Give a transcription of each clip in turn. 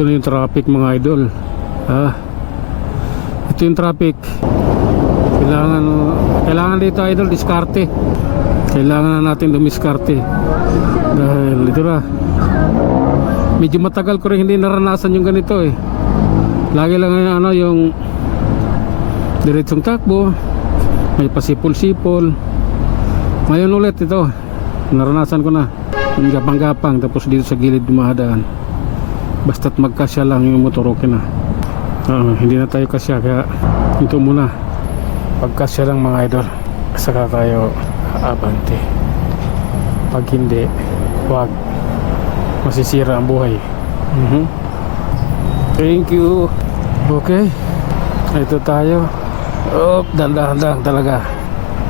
Ito na yung traffic mga idol. Ito yung traffic. Kailangan dito idol, diskarte. Kailangan na natin dumiskarte. Dahil ito na. Medyo matagal ko rin hindi naranasan yung ganito eh. Lagi lang yung diretsong takbo, may pasipol-sipol. Ngayon ulit ito, naranasan ko na. Yung gapang-gapang, tapos dito sa gilid dumadaan. Basta't magkasya lang yung motor, okay na. Hindi na tayo kasya, kaya ito muna. Pagkasya lang mga idol, saka tayo abante. Pag hindi, wag, masisira ang buhay. Thank you. Okay, ito tayo. Dahan-dahan talaga,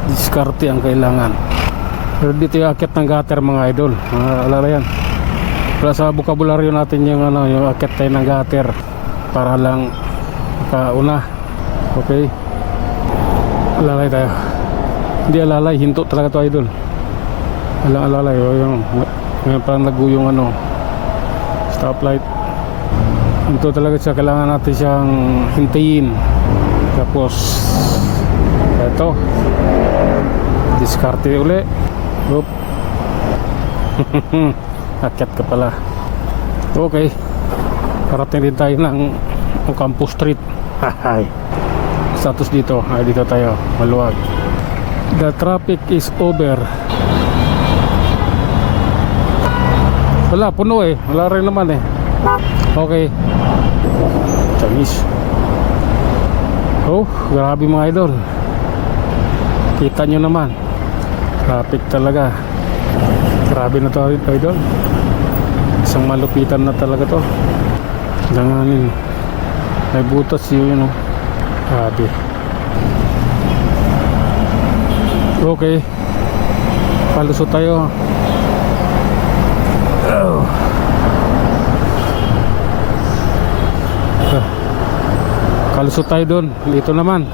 diskarte ang kailangan. Pero dito yung akit ng gutter mga idol, alala yan. Wala sa bukabularyo natin yung yung akit tayo ng gutter para lang makauna. Okay, alalay tayo. Hindi alalay, hinto talaga to idol. Walang alalay. Ngayon parang naguyong stoplight. Hinto talaga siya, kailangan natin siyang hintayin. Tapos eto, diskarte uli. Akyat ka pala. Okay, parating din tayo ng Ocampo Street. Status dito, dito tayo, maluwag. The traffic is over. Wala, puno eh. Wala rin naman eh. Okay, Chinese. Grabe mga idol. Kita nyo naman, traffic talaga. Grabe na to idol. Isang malupitan na talaga to. Langanin. May butas yun Grabe. Okay, palusot tayo. Kalusot tayo doon. Dito naman.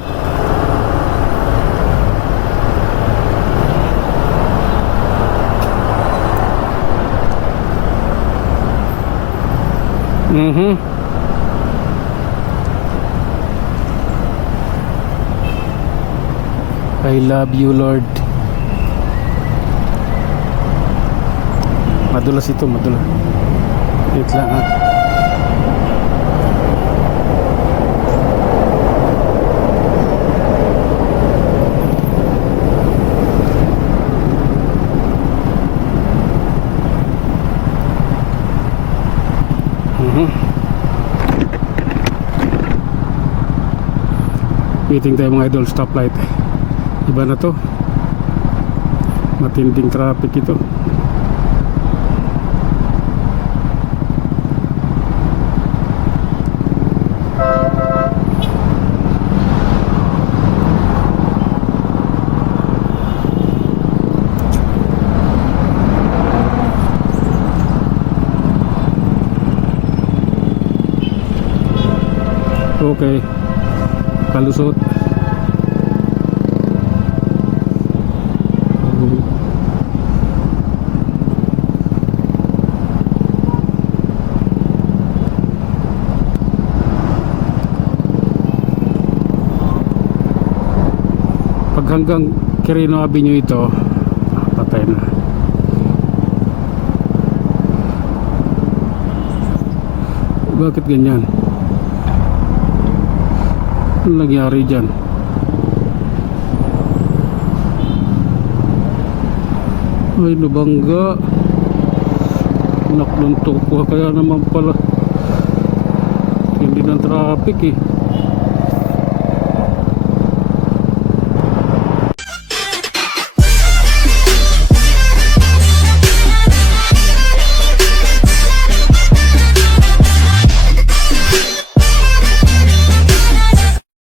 I love you Lord. Madulas ito, madulas. Wait lang Waiting tayo mga idol, stoplight. Iba na to, matinding traffic ito. Okay, kalusot. Pag hanggang Quirino Avenue ito, patay na. Bakit ganyan? Ano nangyari dyan? Ay, nabangga. Anak ng tukwa, kaya naman pala hindi ng traffic eh.